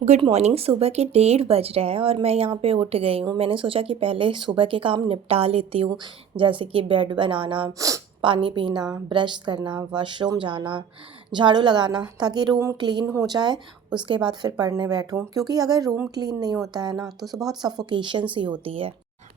Good morning. सुबह के 1:30 बज रहे हैं और मैं यहाँ पे उठ गई हूँ। मैंने सोचा कि पहले सुबह के काम निपटा लेती हूँ, जैसे कि बेड बनाना, पानी पीना, ब्रश करना, वॉशरूम जाना, झाड़ू लगाना, ताकि रूम क्लीन हो जाए। उसके बाद फिर पढ़ने बैठूँ, क्योंकि अगर रूम क्लीन नहीं होता है ना तो बहुत सफोकेशन सी होती है।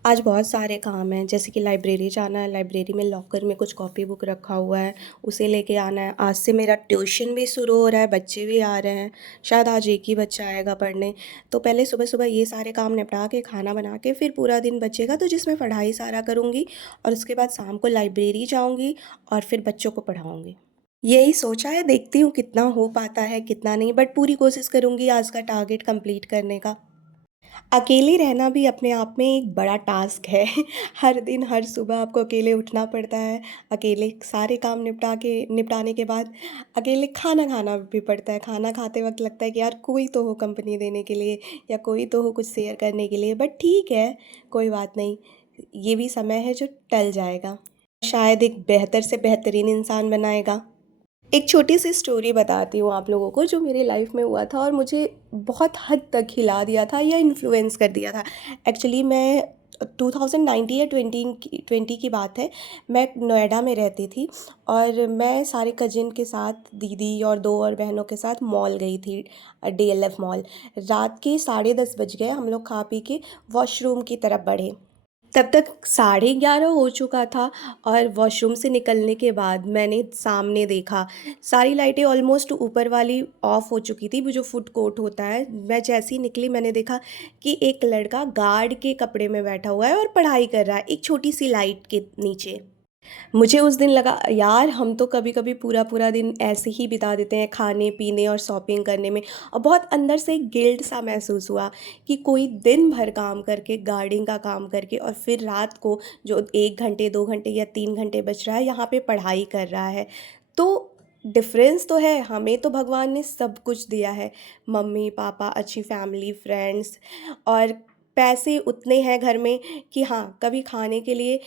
आज बहुत सारे काम हैं, जैसे कि लाइब्रेरी जाना है। लाइब्रेरी में लॉकर में कुछ कॉपी बुक रखा हुआ है, उसे लेके आना है। आज से मेरा ट्यूशन भी शुरू हो रहा है, बच्चे भी आ रहे हैं। शायद आज एक ही बच्चा आएगा पढ़ने। तो पहले सुबह सुबह ये सारे काम निपटा के, खाना बना के, फिर पूरा दिन बचेगा तो जिसमें पढ़ाई सारा करूँगी। और उसके बाद शाम को लाइब्रेरी जाऊँगी और फिर बच्चों को पढ़ाऊँगी। यही सोचा है, देखती हूँ कितना हो पाता है कितना नहीं, बट पूरी कोशिश करूँगी आज का टारगेट कंप्लीट करने का। अकेले रहना भी अपने आप में एक बड़ा टास्क है। हर दिन हर सुबह आपको अकेले उठना पड़ता है, अकेले सारे काम निपटाने के बाद अकेले खाना खाना भी पड़ता है। खाना खाते वक्त लगता है कि यार कोई तो हो कंपनी देने के लिए, या कोई तो हो कुछ शेयर करने के लिए, बट ठीक है, कोई बात नहीं। ये भी समय है जो टल जाएगा, शायद एक बेहतर से बेहतरीन इंसान बनाएगा। एक छोटी सी स्टोरी बताती हूँ आप लोगों को, जो मेरी लाइफ में हुआ था और मुझे बहुत हद तक हिला दिया था या इन्फ्लुएंस कर दिया था। एक्चुअली मैं 2019 या 2020 की बात है। मैं नोएडा में रहती थी और मैं सारे कजिन के साथ, दीदी और दो और बहनों के साथ मॉल गई थी, DLF मॉल। रात के 10:30 बज गए, हम लोग खा पी के वॉशरूम की तरफ बढ़े। तब तक 11:30 हो चुका था और वॉशरूम से निकलने के बाद मैंने सामने देखा, सारी लाइटें ऑलमोस्ट ऊपर वाली ऑफ हो चुकी थी, वो जो फूड कोर्ट होता है। मैं जैसे ही निकली मैंने देखा कि एक लड़का गार्ड के कपड़े में बैठा हुआ है और पढ़ाई कर रहा है एक छोटी सी लाइट के नीचे। मुझे उस दिन लगा, यार हम तो कभी कभी पूरा पूरा दिन ऐसे ही बिता देते हैं खाने पीने और शॉपिंग करने में। और बहुत अंदर से गिल्ट सा महसूस हुआ कि कोई दिन भर काम करके, गार्डिंग का काम करके, और फिर रात को जो 1 घंटे 2 घंटे या 3 घंटे बच रहा है यहाँ पे पढ़ाई कर रहा है। तो डिफरेंस तो है, हमें तो भगवान ने सब कुछ दिया है, मम्मी पापा, अच्छी फैमिली, फ्रेंड्स, और पैसे उतने हैं घर में कि हाँ, कभी खाने के लिए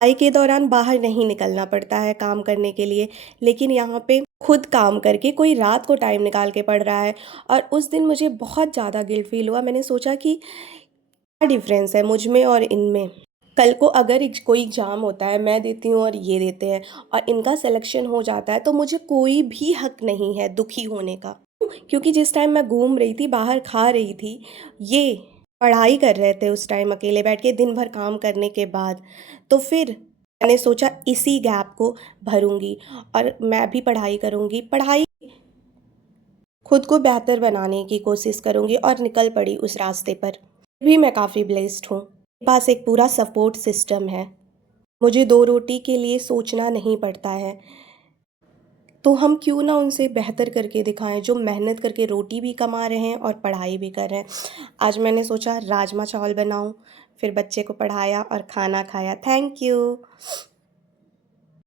पढ़ाई के दौरान बाहर नहीं निकलना पड़ता है काम करने के लिए। लेकिन यहाँ पे खुद काम करके कोई रात को टाइम निकाल के पढ़ रहा है। और उस दिन मुझे बहुत ज़्यादा गिल्ट फील हुआ। मैंने सोचा कि क्या डिफरेंस है मुझ में और इनमें। कल को अगर कोई एग्ज़ाम होता है, मैं देती हूँ और ये देते हैं, और इनका सिलेक्शन हो जाता है, तो मुझे कोई भी हक नहीं है दुखी होने का। क्योंकि जिस टाइम मैं घूम रही थी, बाहर खा रही थी, ये पढ़ाई कर रहे थे उस टाइम अकेले बैठ के दिन भर काम करने के बाद। तो फिर मैंने सोचा इसी गैप को भरूंगी और मैं भी पढ़ाई करूंगी, पढ़ाई खुद को बेहतर बनाने की कोशिश करूंगी, और निकल पड़ी उस रास्ते पर। भी मैं काफ़ी ब्लेस्ड हूँ, मेरे पास एक पूरा सपोर्ट सिस्टम है। मुझे दो रोटी के लिए सोचना नहीं पड़ता है। तो हम क्यों ना उनसे बेहतर करके दिखाएं, जो मेहनत करके रोटी भी कमा रहे हैं और पढ़ाई भी कर रहे हैं। आज मैंने सोचा राजमा चावल बनाऊं, फिर बच्चे को पढ़ाया और खाना खाया। Thank you.